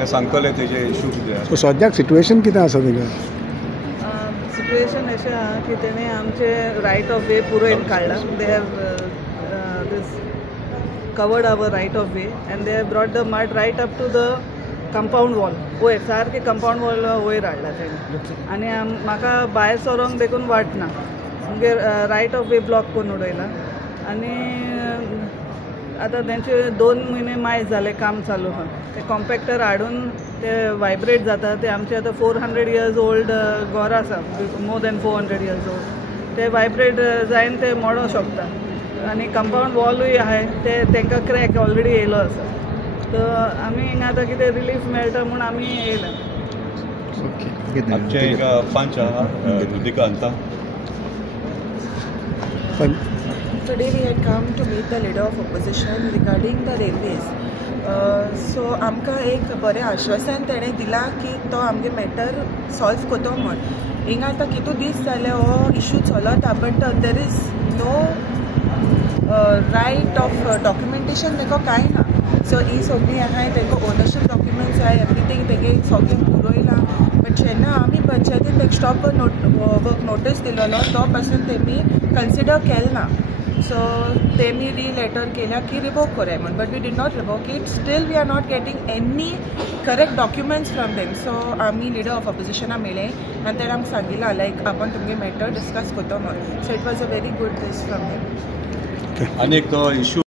ते सांगतले तेजे इशू कितें सद्याक सिट्युएशन कितें आसा तेजें सिट्युएशन अशें आहा की तेणे आमचे रायट ऑफ वे पुरोयन काडला they have this covered our right of way and they have brought the mud right up to the compound wall वयर सारके कंपाऊंड वॉल वयर हाडला तेणी आनी म्हाका भायर सरोंक देखून वाटना म्हणजे रायट ऑफ वे ब्लॉक करून उडयला आनी आतां तेंचे 2 म्हयने मायज जाले काम चालू आहा ते कॉम्पॅक्टर हाडून ते वायब्रेट जाता ते आमचे आतां 400 years ओल्ड घर आसा मोर दॅन 400 years ओल्ड ते वायब्रेट जायन ते मोडो शकता आनी कंपाऊंड वॉलूय आहाय ते तांकां क्रॅक ऑलरेडी येयलो आसा तर आमी हिंगा आतां कितें रिलीफ मेळटा म्हूण आमी येयला आमचे एक पंच आहा रुदिका अंता Today we had come to meet the leader of opposition regarding the railways. So आमकां एक बरें आश्वासन तेणें दिला की तो आमगे मॅटर सॉल्व कोतो म्हण हिंगा आतां कितू दीस जाले हो इशू चलता but there is no right of documentation तेका कांय ना सो ही सगळी आहाय तेका ओनरशीप डॉक्युमेंट्स जाय एवरीथींग तेगे सगळें पुरोयलां बट जेन्ना आमी पंचायतीन तेका स्टॉप वर्क नोटीस दिलोलो तो पासून तेमी कन्सिडर केल ना सो तेमी लेटर केल्या की रिवोक कोराय म्हण but we did not revoke it still we are not getting any correct documents from them so आमी लिडर ऑफ ऑपोजिशना मेळ्ळे आनी तेणें आमकां सांगिल्लें लायक आपण तुमगे मॅटर डिस्कस कोतो म्हण so it was a very good this from them आनी एक तो इशू